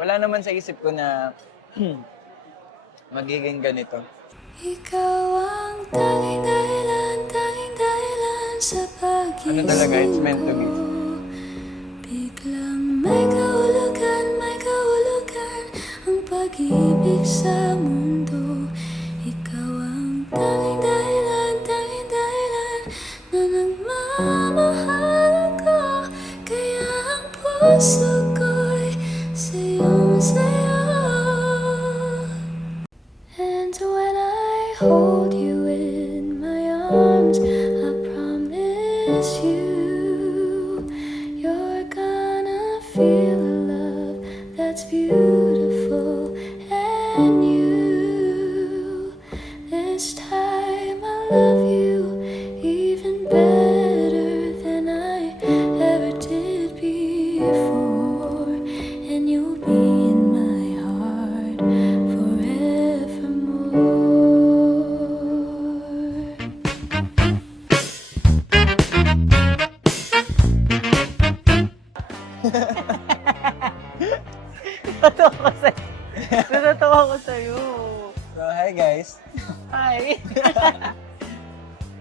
Wala naman sa isip ko na magiging ganito. Ikaw ang tanging dahilan sa pag-ibig. Ano talaga, it's meant to be. Biglang may kahulugan ang pag-ibig sa mundo. Ikaw ang tanging dahilan na nagmamahal ako. Kaya ang puso ko'y sayo. And when I hold you in my arms, I promise you, you're gonna feel a love that's beautiful and new. This time I love you even better than I ever did before, and you'll be in my heart forevermore. Natatawa ko sa'yo. So, hi guys. Hi.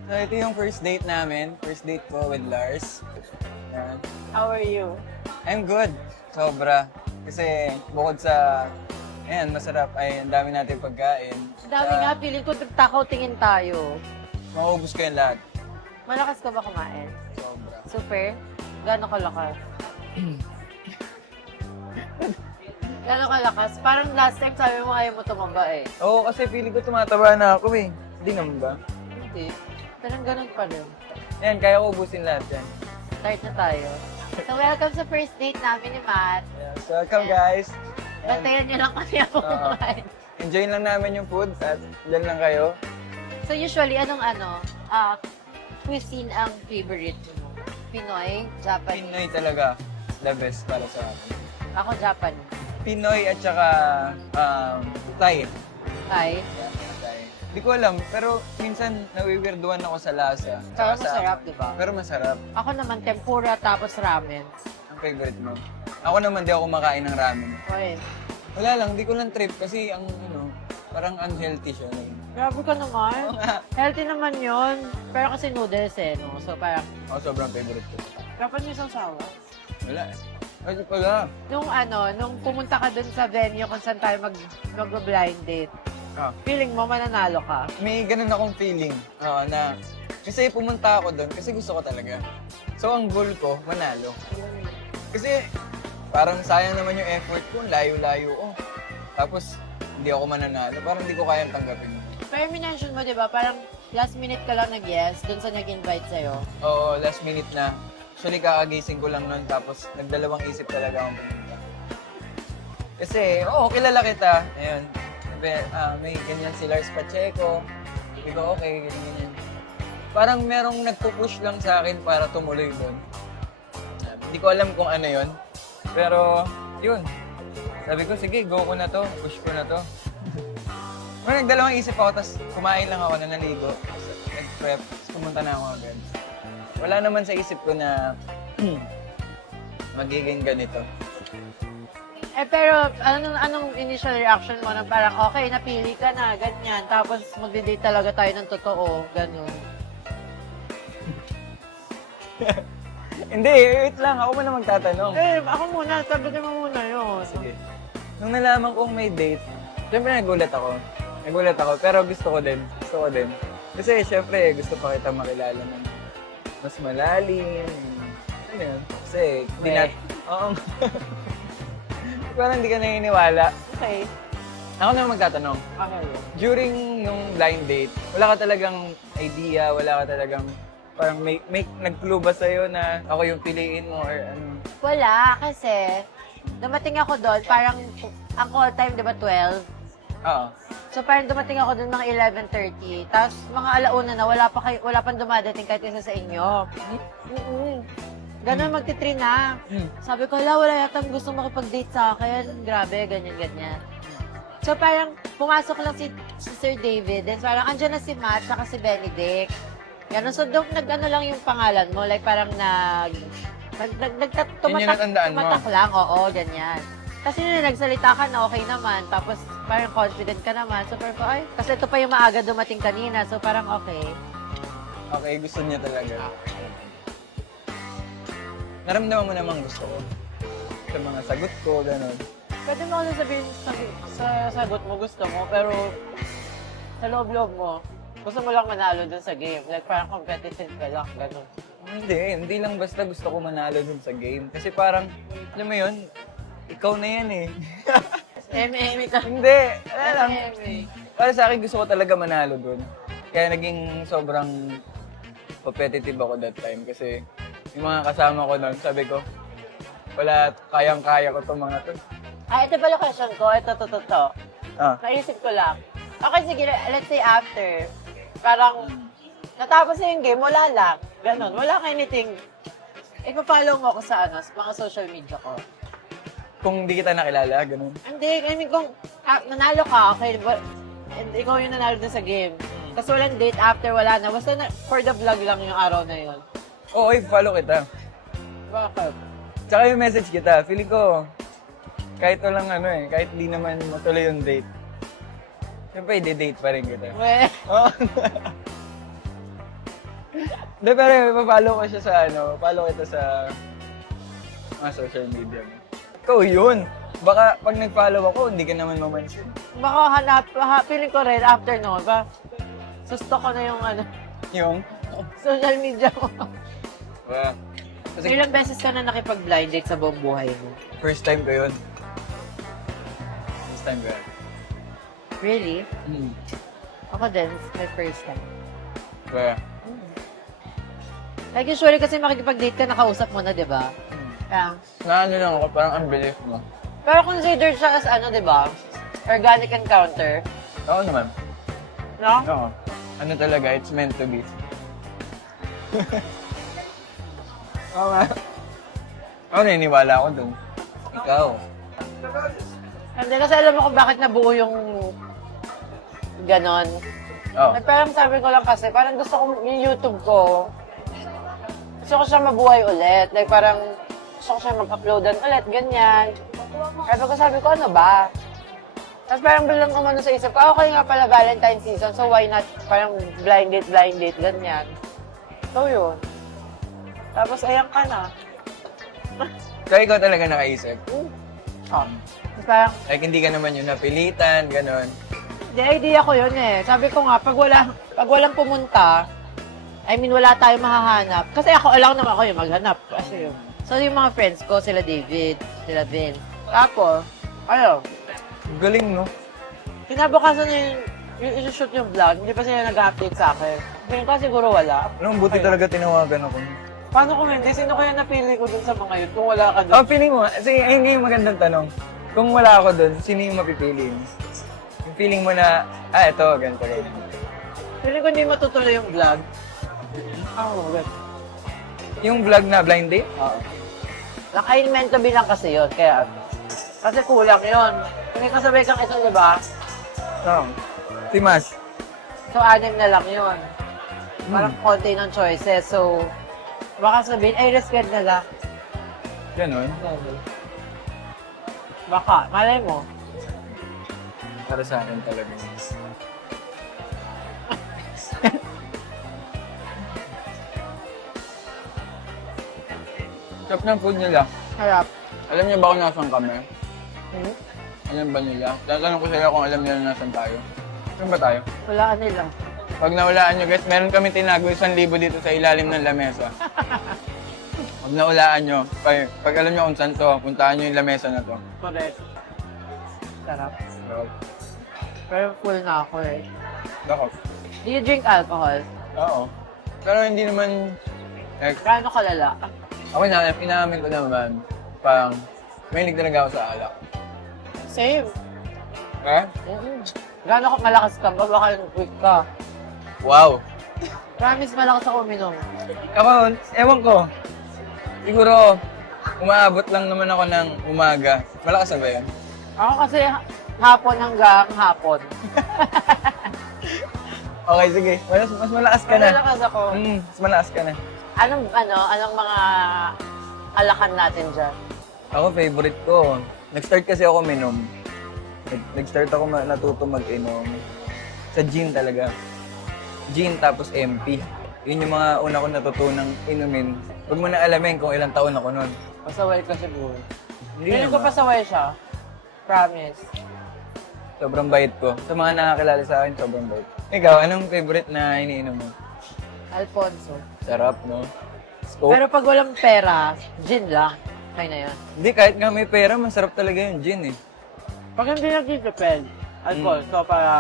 So, ito yung first date namin. First date ko with Lars. Yan. How are you? I'm good. Sobra. Kasi bukod sa, ayan, masarap. Ay, ang dami natin pagkain. Dami nga, feeling ko takaw tingin tayo. Maubos ko yung lahat. Malakas ka ba kumain? Sobra. Super? Gano'ng kalakas? Gano'ng kalakas? Parang last time sabi mo ayaw mo tumaba eh. Oo, kasi feeling ko tumataba na ako eh. Hindi naman ba? Hindi. Parang ganun pa rin. Yan, kaya ko ubusin lahat yan. Start na tayo. So welcome sa first date namin ni Matt. Yeah, so, welcome guys. Yan. Bantayan niyo lang kasi ako Oo. kumain. Enjoy lang namin yung food at dyan lang kayo. So usually, anong cuisine ang favorite mo? Pinoy? Japanese? Pinoy talaga. The best para sa akin. Ako Japanese. Pinoy at saka Thai. Thai? Yeah, Thai. Hindi ko alam, pero minsan nawiwirduan ako sa lasa. Pero Tsaka sa- masarap, di ba? Pero masarap. Ako naman, tempura tapos ramen. Ang favorite mo. Ako naman di ako kumakain ng ramen. Okay. Wala lang, di ko lang trip kasi ang parang unhealthy siya. Grabe ka naman. Healthy naman yon. Pero kasi noodles eh, no? So parang, Ako sobrang favorite ko. dapat niyo isang sawa. Wala eh. Ay, pala. Nung pumunta ka dun sa venue kung saan tayo mag-blind date, Ah, feeling mo mananalo ka. may ganun akong feeling na kasi pumunta ako doon kasi gusto ko talaga. So ang goal ko, manalo. Kasi parang sayang naman yung effort ko, layo-layo ko. Tapos hindi ako mananalo, parang hindi ko kayang tanggapin. Pero minention mo, di ba, parang last minute ka lang nag-yes dun sa nag-invite sa'yo. Oo, last minute na. Actually, kakagising ko lang nun, tapos nagdalawang isip talaga akong pumunta. Kasi, kilala kita. Ayun, may ganyan si Lars Pacheco. Hindi ko okay, ganyan. Parang merong nagpo-push lang sa akin para tumuloy doon. Hindi ko alam kung ano yon. Pero, yun. Sabi ko, sige, go ko na to. Push ko na to. Well, nagdalawang isip ako, tapos kumain lang ako na naligo. Tapos nag-prep, tapos pumunta na ako agad. Wala naman sa isip ko na magiging ganito. Eh pero, anong initial reaction mo na parang, okay, napili ka na, ganyan. Tapos magde-date talaga tayo ng totoo, ganun. Hindi, wait lang. Ako muna magtatanong. Eh, ako muna, sagutin mo muna yun. Sige. Nung nalaman kong may date, syempre nagulat ako. Pero gusto ko din. Kasi syempre, gusto pa kita makilala ng mas malalim. Ano yun? Kasi, hindi Weh. Oo. Parang hindi ka naniniwala. Okay. Ako naman magtatanong. Okay. During nung blind date, wala ka talagang idea, wala ka talagang parang may nag-clue ba sa'yo na ako yung piliin mo or ano? Wala, kasi dumating ako doon, parang ang call time, di ba, 12? Oo. So parang dumating ako doon mga 11:30. Tapos mga alauna na, wala pang dumadating kahit isa sa inyo. Ganun, magti-3 na. Sabi ko, wala yata gusto makipag-date sa akin. Grabe, ganyan. So parang pumasok lang si Sir David, then parang andyan na si Matt, saka si Benedict. Ganun, so nag-ano lang yung pangalan mo, like parang Yun yung natandaan mo? tumatak lang, oo, ganyan. Kasi nung nagsalita ka na okay naman, tapos parang confident ka naman. So parang, ay, kasi ito pa yung maaga dumating kanina. So parang okay. Okay, gusto niya talaga. Naramdaman mo namang gusto ko. Sa mga sagot ko, gano'n. Pwede mo kasi sabihin sa sagot mo gusto mo, pero sa loob-loob mo, gusto mo lang manalo dun sa game. Like parang competitive ka lang, gano'n. Hindi lang basta gusto ko manalo dun sa game. Kasi parang, alam mo yun, ikaw na yan eh. Eme ka. Hindi, wala lang. Eme. Para sa akin, gusto ko talaga manalo dun. Kaya naging sobrang competitive ako that time. Kasi yung mga kasama ko nun, sabi ko, wala, kayang-kaya ko itong mga to. Ito pala question ko. Ito. Ah, Naisip ko lang. Okay, sige, let's say after. Parang, natapos na yung game, wala lang. Ganon, wala ka anything. Ipa-follow mo ako sa sa mga social media ko. kung di kita nakilala, ganun. Hindi, I mean, kung nanalo ka, okay, and ikaw yung nanalo dun sa game. Tapos walang date after, wala na. Basta for the vlog lang yung araw na yun. Oo, follow kita. Bakit? Tsaka yung message kita, feeling ko, kahit walang kahit di naman matuloy yung date, siyempre, i-date pa rin kita. Weh. Oo. Hindi, pero papalo ko siya sa follow kita sa mga social media mo. Ikaw yun. Baka pag nag-follow ako, hindi ka naman mamansin. Baka feeling ko rin after no, ba? Susto ko na yung Yung? social media ko. Wow. Kasi Ilang beses ka na nakipag-blind date sa buong buhay mo? first time ko yun. First time ko yun. Really? Hmm. Ako din, my first time. Wow. Like usually kasi makikipag-date ka, nakausap mo na, di ba? Kaya, Naano lang ako, parang unbelief mo. pero considered siya as di ba? Organic encounter. Oo naman. No? Oo. Ano talaga, it's meant to be. Oo nga. Ako naniniwala ako dun. Ikaw. Hindi kasi alam mo kung bakit nabuo yung ganon. Oh. Like, parang sabi ko lang kasi, parang gusto ko yung YouTube ko, gusto ko siya mabuhay ulit. Like parang gusto ko siya mag-uploadan ulit, ganyan. Sabi ko, ano ba? Tapos parang bilang umano sa isip ko, okay nga pala Valentine's season, so why not parang blind date, ganyan. So yun. Tapos ayan ka na. Kaya ikaw talaga nakaisip. Oh. Tapos parang, Like, hindi ka naman yung napilitan, gano'n. the idea ko yun eh. Sabi ko nga, pag walang pumunta, I mean, wala tayong mahahanap. Kasi ako, alam naman ako yung maghanap. Kasi yun. So, yung mga friends ko, sila David, sila Ben. Tapos, Galing, no? kinabukasan na yung isushoot yung vlog, hindi pa sila nag-update sa akin. Ngayon ka siguro wala. Anong buti talaga tinawagan ako. Paano kung hindi? Sino kaya napili ko dun sa mga yun kung wala ka dun? Oh, feeling mo, sige, hindi yung magandang tanong. Kung wala ako dun, sino yung mapipili mo? Yung feeling mo na, ito, ganito, ganito. Feeling ko hindi matutuloy yung vlog. Good. Yung vlog na blind date? Oo. Naka-meant to be lang kasi yun, kaya kasi kulang yun. May kasabay kang ito, di ba? Oo. Si Mas. So, 6 na lang yun. Parang konti ng choices. So, baka sabihin, ay, risked na lang. Ganon. Baka, malay mo. Para sa akin talaga. Sarap ng food nila. Harap. Alam niyo ba kung nasan kami? Hmm? Alam ba nila? Tatanong ko sila kung alam nila nasan tayo. Saan ba tayo? Wala nila. Pag nawalaan nyo guys, meron kami tinago 1,000 dito sa ilalim ng lamesa. Pag nawalaan nyo, pag alam nyo kung saan to, puntahan nyo yung lamesa na to. Correct. Sarap. So, Pero full na ako eh. dako. Do you drink alcohol? Oo. Pero hindi naman, like, Gaano kalala? ako na, inamin ko naman, parang, may talaga ako sa alak. Same. Eh? Gaano ka malakas ka ba? Baka quick ka. Wow! Promise malakas ako uminom. Ako, ewan ko. Siguro, umaabot lang naman ako ng umaga. Malakas na ba yun? Ako kasi hapon hanggang hapon. Okay, sige. Mas malakas ka na. Malakas ako. Mas malakas ka na. Anong mga alakan natin dyan? Ako, favorite ko. Nag-start kasi ako minom. Nag-start ako natuto mag-inom. Sa gin talaga. Gin tapos MP. Yun yung mga una ko natutunang inumin. Huwag mo na alamin kung ilang taon ako nun. Pasaway ka siguro. Hindi Feeling ko naman. pasaway siya. Promise. Sobrang bait ko. Sa mga nakakilala sa akin, sobrang bait. Ikaw, anong favorite na iniinom mo? Alfonso. Sarap, no? Scope? Pero pag walang pera, gin lang. Kaya na yan. Hindi, kahit nga may pera, masarap talaga yung gin eh. Pag hindi nagtitipid, Alfonso para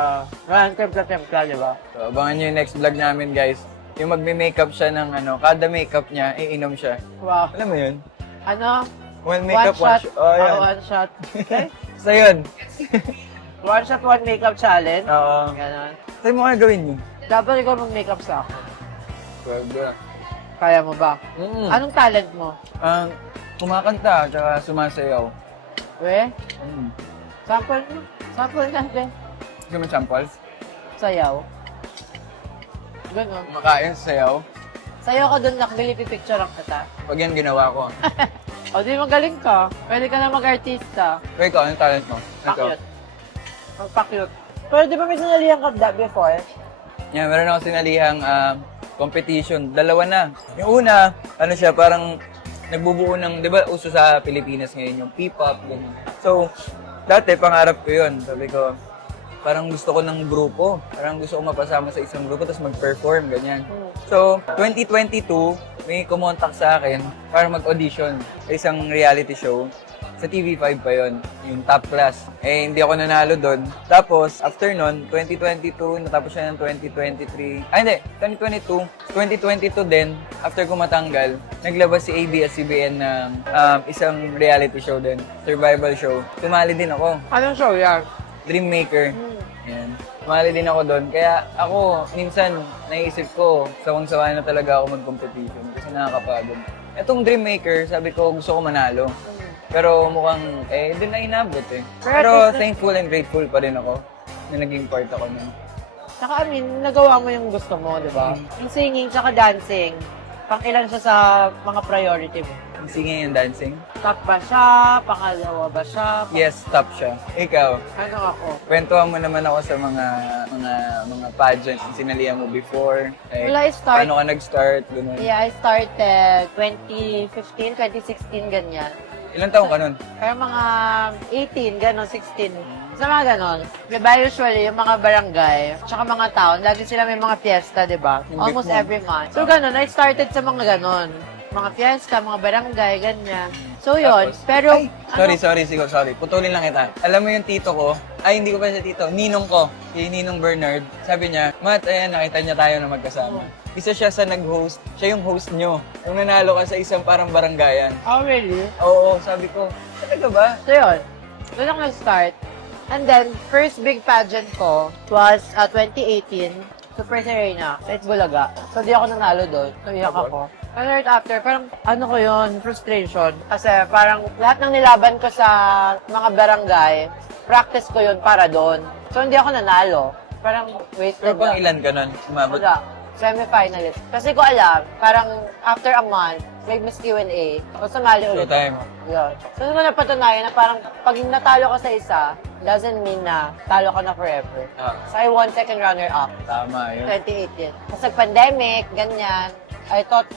walang templa-templa, di ba? So, abangan nyo yung next vlog namin, guys. Yung magme-makeup siya ng kada makeup niya, iinom siya. Wow. Alam mo yun? Ano? One makeup, one shot. Oh, yan. One shot. Okay? So, yun. One shot, one makeup challenge. Oo. Ganon. Sa'yo mo kaya gawin yun? Dapat ikaw mag-makeup sa akin. Pwede. Kaya mo ba? Mm. Anong talent mo? Kumakanta, tsaka sumasayaw. We? Mm. Sample mo. Sample natin. Gusto mo samples? Sayaw. Ganon. Kumakain, sayaw. Sayaw ka doon, nakbili pipicture ang kita. Pag yan ginawa ko. O di magaling ka. Pwede ka na mag-artista. Pero ikaw, anong talent mo? Pakyut. Magpakyut. Pero di ba may sinalihan ka before? Yan, meron ako sinalihang competition. Dalawa na. Yung una, ano siya, parang nagbubuo ng, di ba, uso sa Pilipinas ngayon yung P-pop, ganyan. So, dati, pangarap ko yun. Sabi ko, parang gusto ko ng grupo. Parang gusto ko mapasama sa isang grupo, tapos mag-perform, ganyan. So, 2022, may kumontak sa akin para mag-audition sa isang reality show. Sa TV5 pa yon, yung top class. Eh, hindi ako nanalo doon. Tapos, after nun, 2022, natapos siya ng 2023. Ay, hindi, 2022. 2022 din, after ko matanggal, naglabas si ABS-CBN ng isang reality show din, survival show. Tumali din ako, Anong show yan? Dream Maker. Yan. Tumali din ako doon. Kaya ako, minsan, naisip ko, sawang-sawa na talaga ako mag-competition kasi nakakapagod. Etong Dream Maker, sabi ko, gusto ko manalo. Pero mukhang, hindi na inabot eh. Pero thankful and grateful pa rin ako na naging part ako nun. Saka I mean, nagawa mo yung gusto mo, di ba? Yung singing tsaka dancing, pang ilan siya sa mga priority mo? Yung singing and dancing? Top ba siya? Pangalawa ba siya? Yes, top siya. Ikaw, Ano ako? kwentuhan mo naman ako sa mga pageant na sinalihan mo before. Like, Well, I start- paano ka nag-start? Ganun. Yeah, I started 2015, 2016, ganyan. Ilang taong ka nun? Pero mga 18, gano'n, 16. Sa mga gano'n. Diba usually, yung mga barangay, tsaka mga town, lagi sila may mga fiesta, di ba? Yung Almost big every month. So gano'n, I started sa mga gano'n. Mga fiesta, mga barangay, ganyan. So yun, Tapos, pero... Ay, sorry. Putulin lang kita. Alam mo yung tito ko, hindi ko pa siya tito, ninong ko, si Ninong Bernard, sabi niya, Matt, ayan, nakita niya tayo na magkasama. Isa siya sa nag-host, siya yung host nyo. Yung nanalo ka sa isang parang barangayan. Oh, really? Oo, sabi ko, talaga ba? So yun, doon ako nag-start. And then, first big pageant ko was 2018, Super Serena, sa Itbulaga. So di ako nanalo doon, naiyak ako. And right after, parang ano ko yun, frustration. Kasi parang lahat ng nilaban ko sa mga barangay, practice ko yun para doon. So hindi ako nanalo. Parang wasted Pero pang lang. ilan ka nun? Umabot? Wala. Semi-finalist. Kasi ko alam, parang after a month, may Miss Q&A, o sumali ulit. Showtime. Yun. So, doon ko napatunayan na parang pag natalo ka sa isa, doesn't mean na talo ka na forever. Ah, So, I won second runner-up, tama yun. 2018. Kasi pandemic, ganyan, I thought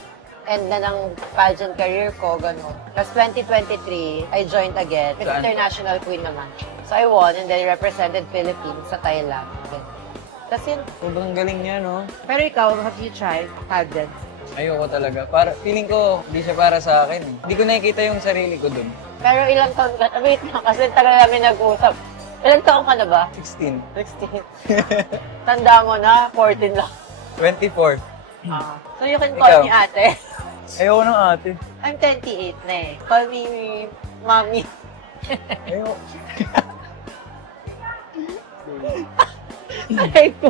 end na ng pageant career ko, gano'n. Tapos 2023, I joined again. With Saan? International Queen naman. So, I won and then represented Philippines sa Thailand. Ganun. Tapos yun. Sobrang galing niya, no? Pero ikaw, have you tried pageant? Ayoko talaga. Feeling ko, hindi siya para sa akin. Hindi ko nakikita yung sarili ko dun. Pero ilang taon ka? Wait lang, kasi tagal namin nag-usap. Ilang taon ka na ba? 16. 16. Tanda mo na, 14 lang. 24. So you can call Ikaw? me ate. Ayoko ng ate. I'm 28 na eh. Call me mommy. Ayoko. Ay ko.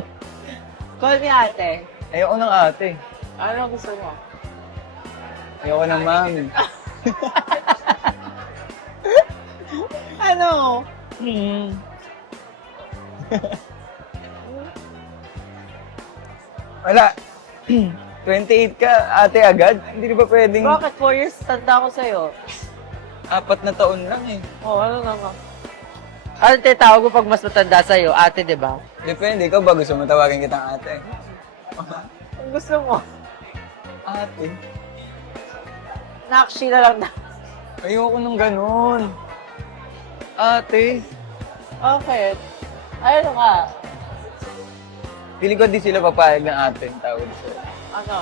Call me ate. Ayoko ng ate. Ano gusto mo? Ayoko ng mami. Ano? Wala. 28 ka, ate agad? Hindi ba pwedeng... Bakit 4 years tanda ko sa'yo? 4 na taon lang eh. Oo, ano naman. Ano tinatawag mo pag mas matanda sa'yo? Ate, di ba? Depende, ikaw ba gusto mo tawagin kitang ate? Ang gusto mo. Ate? Nakshi na lang na. Ayoko nung ganun. Ate? Okay. Ayun nga. Pili ko di sila papayag ng ate yung tawag sa'yo. Ano?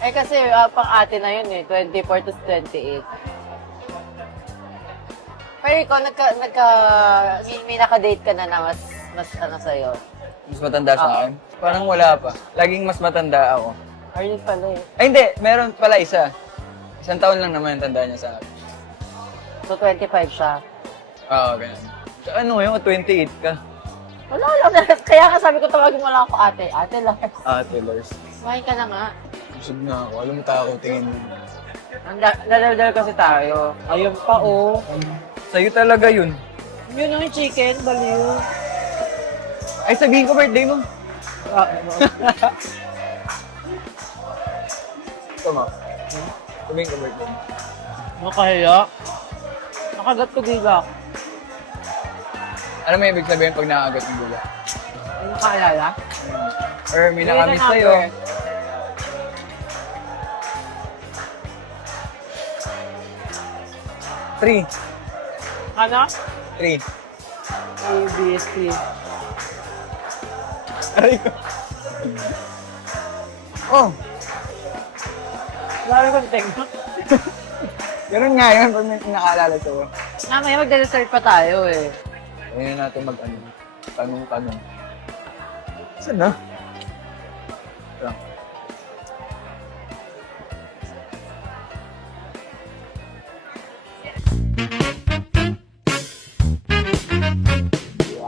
Eh kasi pang ate na yun eh. 24 to 28. Pero ikaw, may nakadate ka na mas ano sa'yo. Mas matanda sa akin? Parang wala pa. Laging mas matanda ako. Ayun pala eh. Ay hindi, meron pala isa. 1 taon lang naman yung tanda niya sa akin. So 25 siya. Oo, ganun. So, ano ngayon, 28 ka? Wala lang. Kaya nga sabi ko tawagin mo lang ako ate. Ate Lars. Ate Lars. Kumain ka na nga. Busog na ako. Alam mo tayo ako tingin mo. Nadaldal kasi tayo. Ayun pa oh. Sa'yo talaga yun. Yun yung chicken, baliw. Ay, sabihin ko birthday mo. Ito mo. Sabihin ko birthday mo. Nakahiya. Nakagat ko diba? Ano may ibig sabihin pag nakagat ng gula? Ay, nakaalala? Or may nakamiss sa'yo. Three. Ano? 3. ABC. Aray ko. Oh, Lalo kong tingnan. ganun nga yun pag may nakaalala sa'yo. Mamaya magde-dessert pa tayo eh. Ayun natin tanong-tanong. Saan na? Ito.